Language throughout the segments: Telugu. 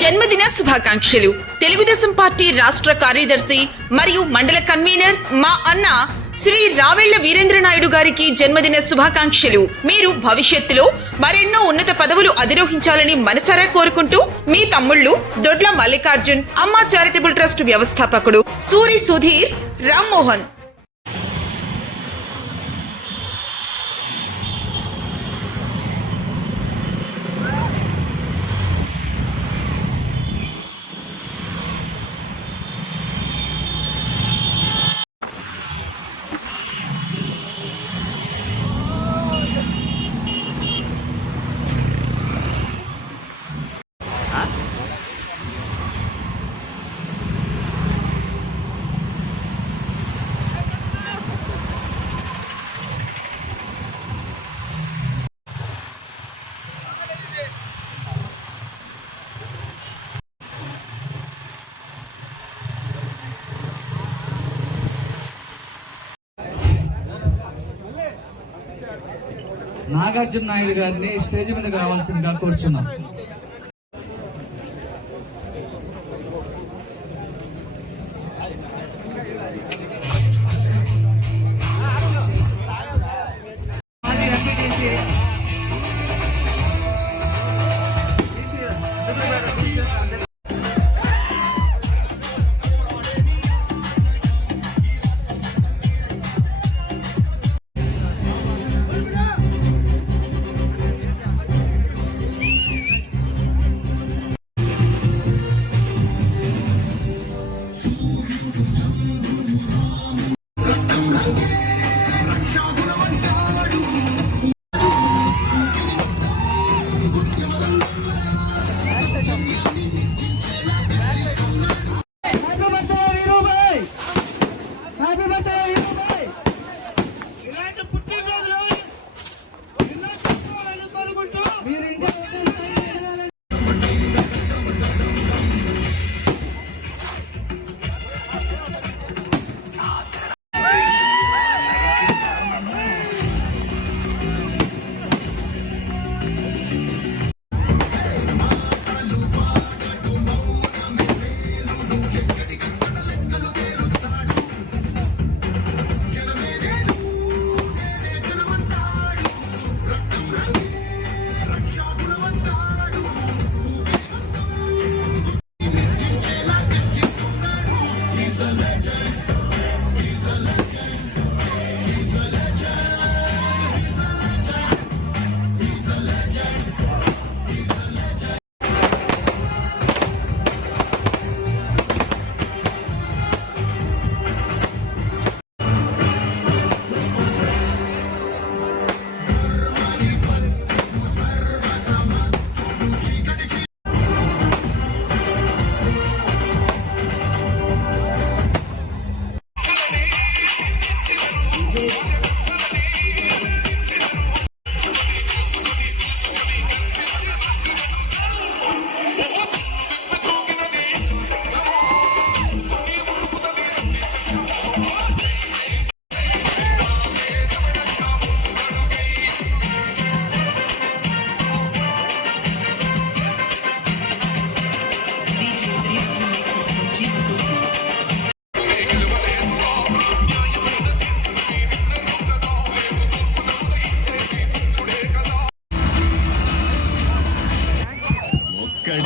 జన్మదిన శుభాకాంక్షలు. తెలుగుదేశం పార్టీ రాష్ట్ర కార్యదర్శి మరియు మండల కన్వీనర్ మా అన్న శ్రీ రావెళ్ల వీరేంద్రనాయుడు గారికి జన్మదిన శుభాకాంక్షలు. మీరు భవిష్యత్తులో మరెన్నో ఉన్నత పదవులు అధిరోహించాలని మనసారా కోరుకుంటూ మీ తమ్ముళ్లు దొడ్ల మల్లికార్జున్ అమ్మ చారిటబుల్ ట్రస్ట్ వ్యవస్థాపకుడు సూరి సుధీర్ రామ్మోహన్. నాగార్జున నాయుడు గారిని స్టేజ్ మీదకి రావాల్సిందిగా కోరుచున్నాం.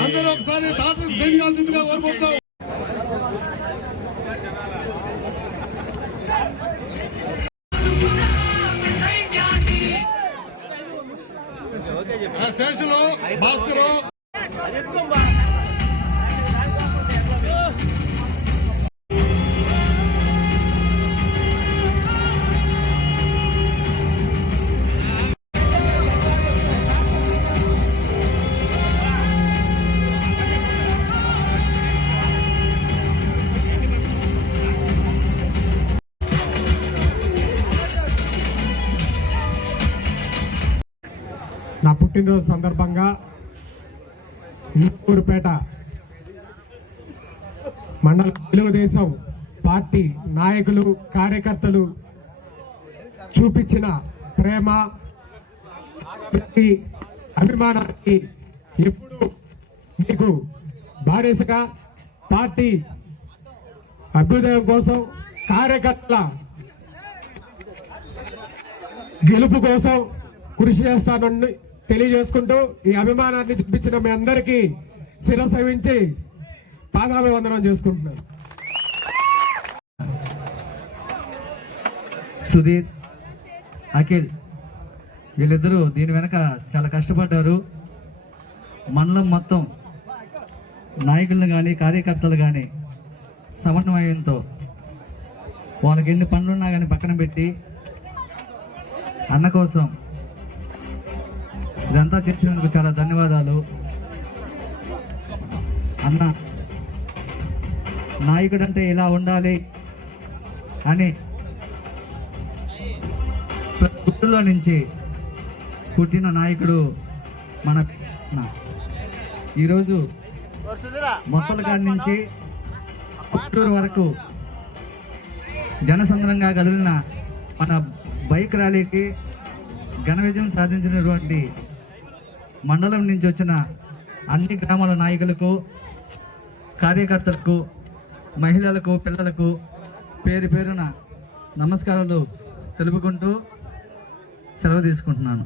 అందరూ ఒకసారి చేయాల్సిందిగా కోరుకుంటున్నాం. శేషులు భాస్కరు నా పుట్టినరోజు సందర్భంగా ఇందూరుపేట మండల తెలుగుదేశం పార్టీ నాయకులు కార్యకర్తలు చూపించిన ప్రేమ అభిమానానికి ఎప్పుడు మీకు బానిసగా పార్టీ అభ్యుదయం కోసం కార్యకర్తల గెలుపు కోసం కృషి చేస్తానని తెలియజేసుకుంటూ ఈ అభిమానాన్ని చూపించిన మీ అందరికీ శిరస్సు వహించి పాదాభివందనం చేసుకుంటున్నాను. సుధీర్, అఖిల్ వీళ్ళిద్దరూ దీని వెనక చాలా కష్టపడ్డారు. మండలం మొత్తం నాయకులను కానీ కార్యకర్తలు కానీ సమన్వయంతో వాళ్ళకి ఎన్ని పనులున్నా కానీ పక్కన పెట్టి అన్న కోసం ఇదంతా చేసినందుకు చాలా ధన్యవాదాలు. అన్న నాయకుడంటే ఇలా ఉండాలి అని పుట్టులో నుంచి పుట్టిన నాయకుడు మన అన్న. ఈరోజు మొత్తల కాడి నుంచి పుత్తూరు వరకు జనసంద్రంగా కదిలిన మన బైక్ ర్యాలీకి ఘన విజయం సాధించినటువంటి మండలం నుంచి వచ్చిన అన్ని గ్రామాల నాయకులకు, కార్యకర్తలకు, మహిళలకు, పిల్లలకు పేరు పేరున నమస్కారాలు తెలుపుకుంటూ సెలవు తీసుకుంటున్నాను.